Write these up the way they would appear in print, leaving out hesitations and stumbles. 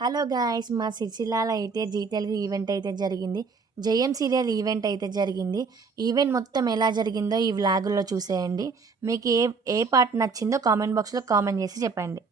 Hello guys! మా సిరిసిల్లాలో అయితే G Telugu event అయితే జరిగింది. జయం సీరియల్ ఈవెంట్ అయితే జరిగింది. ఈవెంట్ మొత్తం ఎలా జరిగిందో ఈ వ్లాగుల్లో చూసేయండి. మీకు ఏ ఏ పార్ట్ నచ్చిందో కామెంట్ బాక్స్‌లో కామెంట్ చేసి చెప్పండి.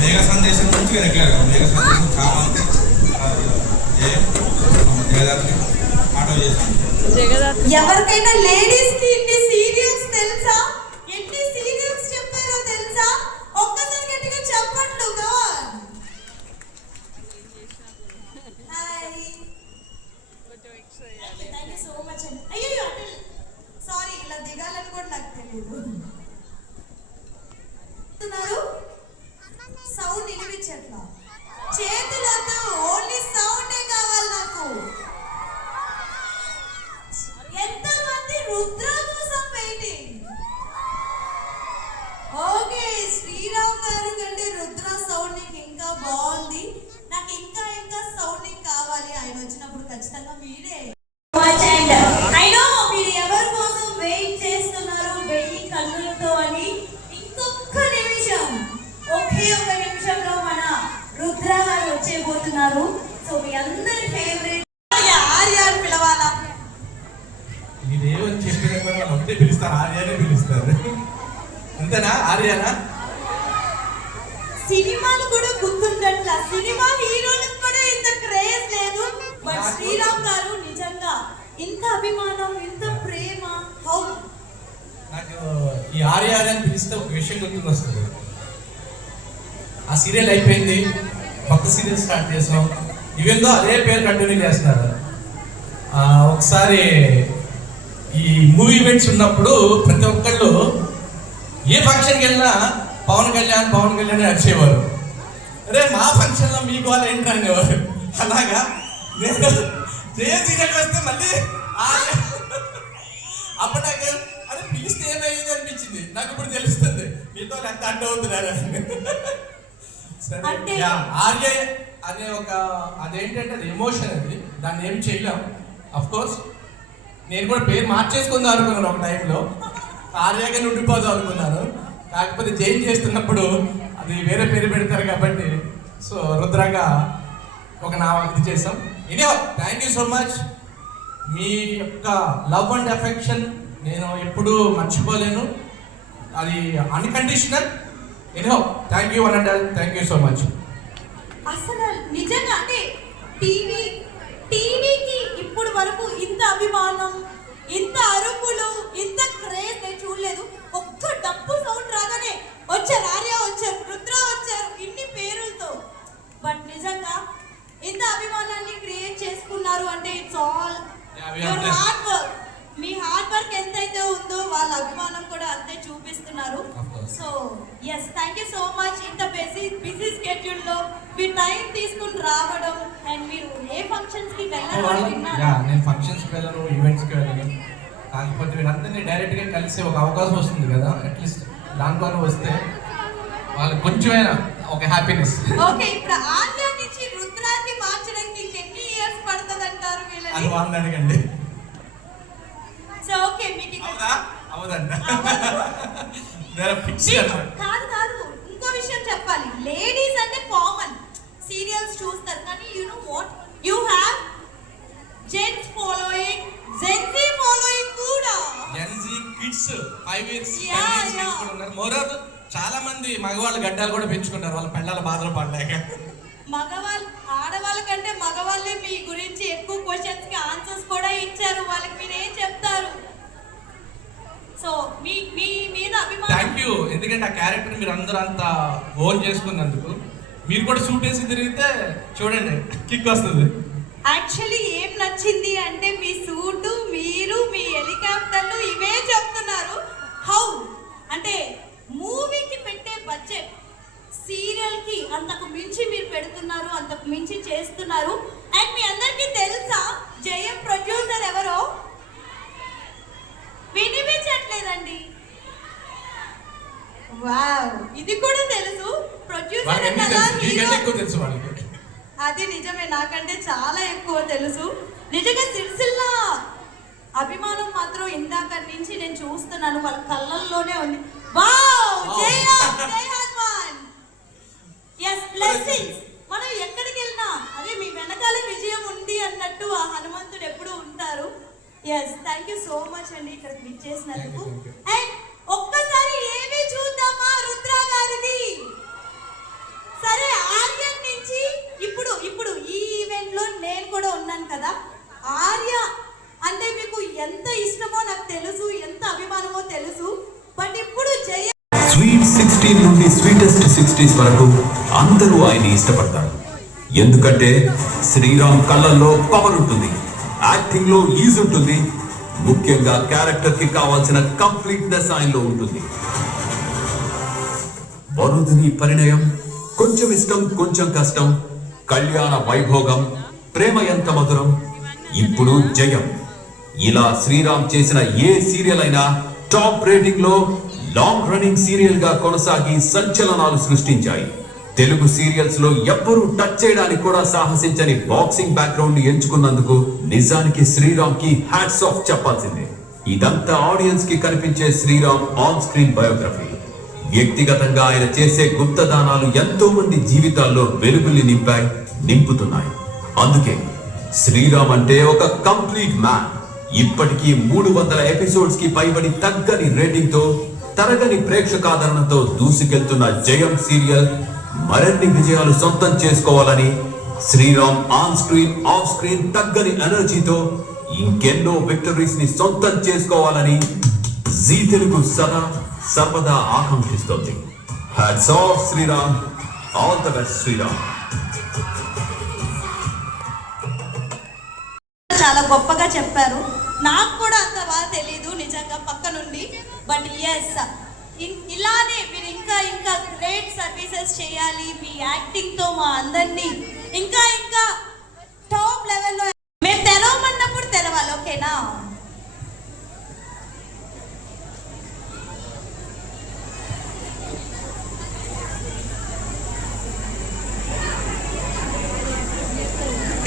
మేఘ సందేశం నుంచి రెగ్యులర్ మేఘ సందేశం చాలా అంటే ఆటో చేస్తాను. ఎవరికైనా లేడీస్ కి ఇన్ని సీరియల్స్ తెలుసా? ఎన్ని సీరియల్స్ చెప్పారో తెలుసా? ఒక్కసారి గట్టిగా చెప్పట్లు. Hi, thank you so much అండి. అయ్యో సారీ, ఇలా దిగాలని కూడా నాకు తెలియదు. సౌండ్ వినిపించట్లా, చేతులతో ఓన్లీ సౌండే కావాలి నాకు. ఎంతమంది రుద్ర కోసం వెయిటింగ్? ఓకే, శ్రీరామ్ గారు కంటే రుద్ర సౌండింగ్ ఇంకా బాగుంది. నాకు ఇంకా ఇంకా సౌండింగ్ కావాలి. ఆయన వచ్చినప్పుడు ఖచ్చితంగా మీరే. I know మీరు ఎవరి కోసం వెయిట్ చేస్తున్నారు వెయ్యి కన్నులతో అని. ఇంకొక నిమిషం, ఒకే ఒక నిమిషంలో మన రుద్ర గారు వచ్చేపోతున్నారు. సో మీ అందరి ఫేవరెట్ ఆర్య అని పిలవాలా? మీరేమని చెప్పినప్పుడు వాళ్ళు ఒకటే పిలుస్తారు, ఆర్యానే పిలుస్తారు. అంతేనా? ఆర్యానా? సినిమాలు కూడా గుర్తుండట్ల, సినిమా హీరోలకు కూడా ఇంత క్రేజ్ లేదు. బట్ శ్రీరామ్ గారు నిజంగా ఇంత అభిమానం, ఇంత ప్రేమ. హౌ నాకు ఈ ఆర్య అని పిలిస్తే ఒక విషయం గుర్తుకు వస్తుంది. ఆ సీరియల్ అయిపోయింది, కొత్త సీరియల్ స్టార్ట్ చేసాం. ఈవెందో అదే పేరు కంటిన్యూ చేస్తున్నారు. ఒకసారి ఈ మూవీ ఈవెంట్స్ ఉన్నప్పుడు ప్రతి ఒక్కళ్ళు ఏ ఫంక్షన్కి వెళ్ళినా పవన్ కళ్యాణ్ అరిచేవారు. అరే మా ఫంక్షన్లో మీకు వాళ్ళు ఏంటి అనేవారు. అలాగా నేను జయ సీరియల్ వస్తే మళ్ళీ అప్పుడు నాకు అరే పిలిస్తే ఏమైంది అనిపించింది. నాకు ఇప్పుడు తెలుస్తుంది మీతో ఎంత అడ్డు అవుతున్నారు. ఆర్య అనే ఒక అదేంటంటే అది ఎమోషన్, అది దాన్ని ఏం చేయలేం. అఫ్ కోర్స్ నేను కూడా పేరు మార్చేసుకుందాం అనుకున్నాను ఒక టైంలో, ఆర్యగా ఉండిపోదాం అనుకున్నాను. కాకపోతే చేంజ్ చేస్తున్నప్పుడు అది వేరే పేరు పెడతారు కాబట్టి సో రుద్రగా ఒక నా ఇది చేసాం. ఇదే థ్యాంక్ యూ సో మచ్. మీ యొక్క లవ్ అండ్ అఫెక్షన్ నేను ఎప్పుడూ మర్చిపోలేను. అది unconditional. Anyhow thank you one and all, thank you so much. అసలు నిజంగా అంటే టీవీకి ఇప్పుడు వరకు ఇంత అభిమానం, ఇంత అరుపులు, ఇంత క్రేజ్ నేను చూడలేదు. ఒక్క డప్పు సౌండ్ రాగానే వచ్చారు ఆర్య, వచ్చారు రుద్ర, వచ్చారు ఇన్ని పేరులతో. బట్ నిజంగా ఇంత అభిమానాన్ని క్రియేట్ చేసుకున్నారు అంటే it's all your hard work. మీ హార్డ్ వర్క్ ఎంతైతే ఉందో వాళ్ళ అభిమానం కూడా అంతే చూపిస్తున్నారు. So yes, thank you so much. ఇంత బిజీ స్కెడ్యూల్ లో మీ టైం తీసుకుని రావడం అండ్ మీరు ఏ ఫంక్షన్స్ కి నేను ఫంక్షన్స్కి వెళ్ళను, ఈవెంట్స్కి వెళ్ళను. కాకపోతే వీళ్ళందరినీ డైరెక్ట్గా కలిసి ఒక అవకాశం వస్తుంది కదా, అట్లీస్ట్ దాంట్లోనే వస్తే వాళ్ళకి కొంచెమైనా ఒక హ్యాపీనెస్. ఓకే, ఇప్పుడు ఆర్య నుంచి రుద్రాకి మార్చడానికి ఎన్ని ఇయర్స్ పడుతుంది అంటారు వీళ్ళని? అది వాళ్ళని అడగండి. సో ఓకే, మీకు అవదండి. కాదు, ఇంకో విషయం చెప్పాలి. లేడీస్ అంటే కామన్ సీరియల్స్ చూస్తారు, కానీ యు నో వాట్ మంది మగవాళ్ళు గడ్డాలు కూడా పెంచుకుంటారు వాళ్ళ పెళ్ళాల బాధలు పడలేక. మగవాళ్ళు ఆడవాళ్ళ కంటే మగవాళ్ళే మీ గురించి ఎక్కువ క్వశ్చన్స్ కి ఆన్సర్స్ కూడా ఇచ్చారు. వాళ్ళకి మీరేం చెప్తారు? సో మీ మీ మీద అభిమానం. Thank you. ఎందుకంటే ఆ క్యారెక్టర్ మీరు అందరూ అంత ఓన్ చేసుకున్నందుకు. మీరు కూడా సూట్ వేసి తిరిగితే చూడండి కిక్ వస్తుంది. యాక్చువల్లీ ఏం నచ్చింది అంటే మీ సూటు, మీరు, మీ హెలికాప్టర్లు ఇవే చెప్తున్నారు. హౌ అంటే మూవీకి పెట్టే బడ్జెట్ సీరియల్ కి అంతకు మించి మీరు పెడుతున్నారు, అంతకు మించి చేస్తున్నారు. అండ్ మీ అందరికీ తెలుసా జయం ప్రొడ్యూసర్ ఎవరో? వినిపించట్లేదండి. వావ్, ఇది కూడా తెలుసు. ప్రొడ్యూసర్ తెలుసు వాళ్ళకి. అది నిజమే, నాకంటే చాలా ఎక్కువ తెలుసు. నిజంగా సిరిసిల్ల అభిమానం మాత్రం ఇందాక నుంచి నేను చూస్తున్నాను, వాళ్ళ కళ్ళల్లోనే ఉంది. వావ్, జై హనుమాన్. yes blessings. మనం ఎక్కడికి వెళ్ళినా అదే మీ వెనకాలే విజయం ఉంది అన్నట్టు ఆ హనుమంతుడు ఎప్పుడూ ఉంటారు. yes thank you so much అండి ఇక్కడికి విచ్చేసినందుకు. అండ్ ఒక్కసారి ఏవి చూద్దామా రుద్ర గారిది. సరే, ఆర్యన్ నుంచి ఇప్పుడు ఈ ఈవెంట్ లో నేను కూడా ఉన్నాను కదా. ఆర్య అంటే మీకు ఎంత ఇష్టమో నాకు తెలుసు, ఎంత అభిమానమో తెలుసు. బట్ ఇప్పుడు జయ స్వీట్ 16 నుండి స్వీటెస్ట్ 60s వరకు అందరూ ఆయన్ని ఇష్టపడతారు. ఎందుకంటే శ్రీరామ్ కళ్ళల్లో పవర్ ఉంటుంది, యాక్టింగ్ లో ఈజ్ ఉంటుంది, ముఖ్యంగా క్యారెక్టర్ కి కావాల్సిన కంప్లీట్నెస్ ఆయనలో ఉంటుంది. వరుదిని పరిణయం, కొంచెం ఇష్టం కొంచెం కష్టం, కళ్యాణ వైభోగం, ప్రేమ ఎంత మధురం, ఇప్పుడు జయం. ఇలా శ్రీరామ్ చేసిన ఏ సీరియల్ అయినా టాప్ రేటింగ్ లో లాంగ్ రన్నింగ్ సీరియల్ గా కొనసాగి సంచలనాలు సృష్టించాయి. తెలుగు సీరియల్స్ లో ఎవ్వరూ టచ్ చేయడానికి కూడా సాహసించని బాక్సింగ్ బ్యాక్గ్రౌండ్ ఎంచుకున్నందుకు నిజానికి శ్రీరామ్ కి హ్యాట్స్ ఆఫ్ చెప్పాల్సిందే. ఇదంతా ఆడియన్స్ కి కనిపించే శ్రీరామ్ ఆన్ స్క్రీన్ బయోగ్రఫీ. వ్యక్తిగతంగా ఆయన చేసే గుప్తదానాలు ఎంతో మంది జీవితాల్లో వెలుగుల్ని నింపుతున్నాయి. అందుకే శ్రీరామ్ అంటే ఒక కంప్లీట్ మ్యాన్. ఇప్పటికీ 300 ఎపిసోడ్స్ కి పైబడి తగ్గని రేటింగ్ తో తరగని ప్రేక్షకాదరణతో దూసుకెళ్తున్న జయం సీరియల్ మరిన్ని విజయాలు సొంతం చేసుకోవాలని, Sriram on screen off screen తగ్గని ఎనర్జీతో ఇంకెన్నో విక్టరీస్ ని సొంతం చేసుకోవాలని జీ తెలుగు సర్వదా ఆకాంక్షిస్తోంది. Hats off Sriram, all the best Sriram. చాలా గొప్పగా చెప్పారు. నాకు కూడా అంత బాగా తెలీదు నిజంగా పక్క నుండి. బట్ ఎస్, ఇలానే మీరు ఇంకా ఇంకా గ్రేట్ సర్వీసెస్ చేయాలి. మీ యాక్టింగ్ తో మా అందరినీ ఇంకా ఇంకా టాప్ లెవెల్లో మేము తెరవమన్నప్పుడు తెరవాలి. ఓకేనా?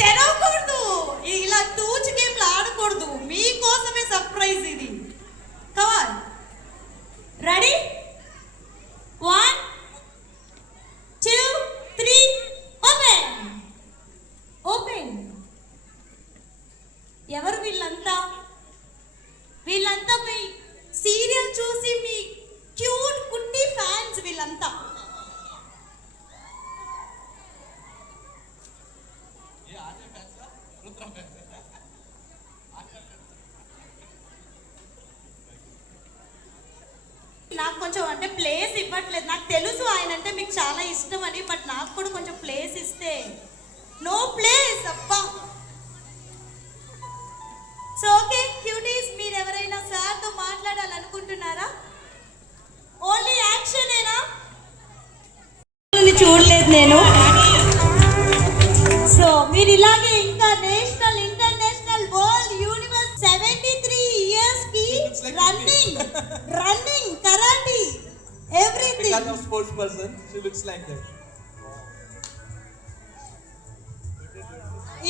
తెరవకూడదు, ఇలా టూచ్ గేమ్లు ఆడకూడదు. మీకోసమే సర్ప్రైజ్ ఇది. కమాన్, రెడీ? 1 2 3 ఓపెన్. ఓపెన్. ఎవరు వీళ్ళంతా? వీళ్ళంతా మీ సీరియల్ చూసి మీ క్యూట్ కుట్టి ఫ్యాన్స్ వీళ్ళంతా. నాకు కొంచెం అంటే ప్లేస్ ఇవ్వట్లేదు. నాకు తెలుసు ఆయన అంటే మీకు చాలా ఇష్టం అని, బట్ నాకు కూడా కొంచెం ప్లేస్ ఇస్తే. నో ప్లేస్ అబ్బా. సో ఓకే క్యూటీస్, మీరు ఎవరైనా సార్తో మాట్లాడాలనుకుంటున్నారా? ఓన్లీ యాక్షనేనా? చూడలేదు నేను. సో మీరు ఇలాగే ఇంకా national, international, world, universe 73 years కి running karate everything. Because of sports person, she looks like that.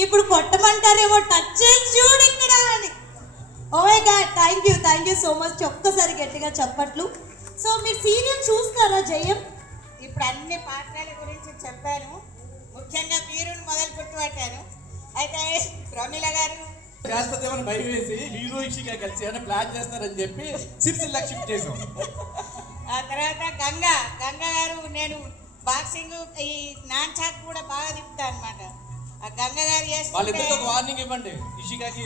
ఇప్పుడు కొట్టమంటారేమో, టచ్ చేసి చూడు ఇక్కడ అని. Oh my God, thank you so much. ఒక్కసారి గట్టిగా చప్పట్లు. సో మీరు సీరియల్ చూస్తారా జయం? ఇప్పుడు అన్ని పాత్రల గురించి చెప్పాను, ముఖ్యంగా వీరుని మొదలు గుర్తుపట్టాను. అయితే ప్రమీల గారు చేస్తుందేమని భయం వేసి హీరో ఇషిగా కలిసి ఏమైనా ప్లాన్ చేస్తారని చెప్పి సిరిసిల్లాకి షిఫ్ట్ చేసాం. ఆ తర్వాత గంగ గారు నేను బాక్సింగ్ ఈ నాన్ చాక్ కూడా బాగా తిప్పుతా అనమాట. ఆ గంగ గారు చేస్తుంటే వాళ్ళిద్దరికి ఒక వార్నింగ్ ఇవ్వండి, ఇషికాకి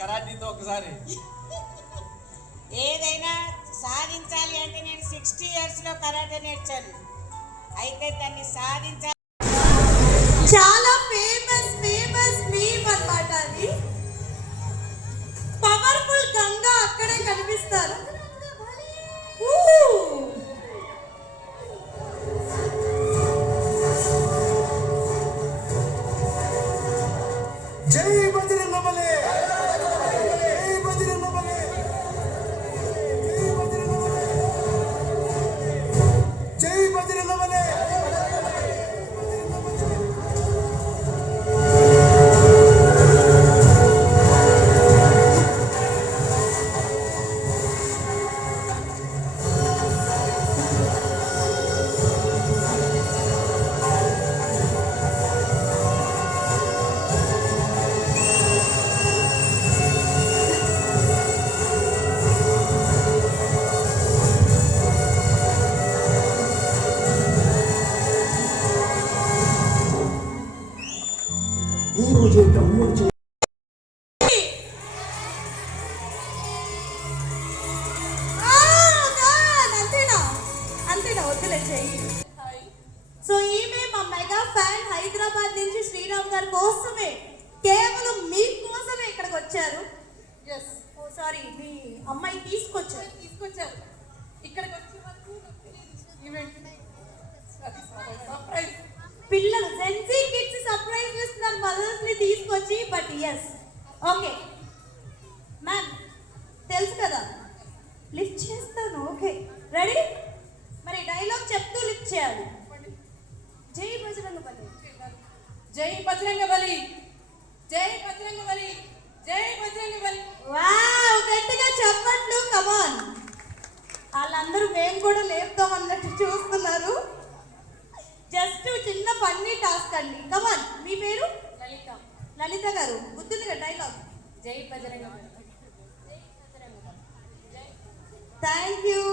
కరాటీతో ఒకసారి. ఏదైనా సాధించాలి అంటే నేను 60 ఇయర్స్లో కరాటే నేర్చాను. అయితే దాన్ని సాధించాలి. చాలా ఫేమస్ మీమ్ అన్నమాట అది. పవర్ఫుల్ గంగా అక్కడే కనిపిస్తారు. ఊ! జై బజరంగబలి, జై బజరంగబలి, జై బజరంగబలి, జై బజరంగబలి. ఈ రోజే తమ్ముడు అంతేనా వద్దులే చెయ్యి. సో ఈమె మా మెగా ఫ్యాన్ హైదరాబాద్ నుంచి శ్రీరామ్ గారి కోసమే, కేవలం మీకోసమే ఇక్కడికి వచ్చారు. ఓ సారీ, మీ అమ్మాయి తీసుకొచ్చారు ఇక్కడికి వచ్చే వరకు పిల్లలు జెన్సీ కిడ్స్ సర్ప్రైజ్ చేస్తున్నారు మదర్స్ ని తీసుకొచ్చి. బట్ ఎస్, ఓకే మ్యామ్, తెలుసు కదా లిఫ్ట్ చేస్తాను. Okay ready? మరి డైలాగ్ చెప్తూ లిఫ్ట్ చేయాలి. జై బజరంగబలి, జై బజరంగబలి, జై బజరంగబలి, జై బజరంగబలి. వావ్, గట్టిగా చెప్పండి. కమాన్, వాళ్ళందరూ మేము కూడా లేపుతాం అన్నట్టు చూస్తున్నారు. జస్ట్ చిన్న ఫన్నీ టాస్క్ అండి. కమాన్, మీ పేరు? లలిత. లలిత గారు, గుర్తుందిగా డైలాగ్? జై బజరంగబలి. Thank you.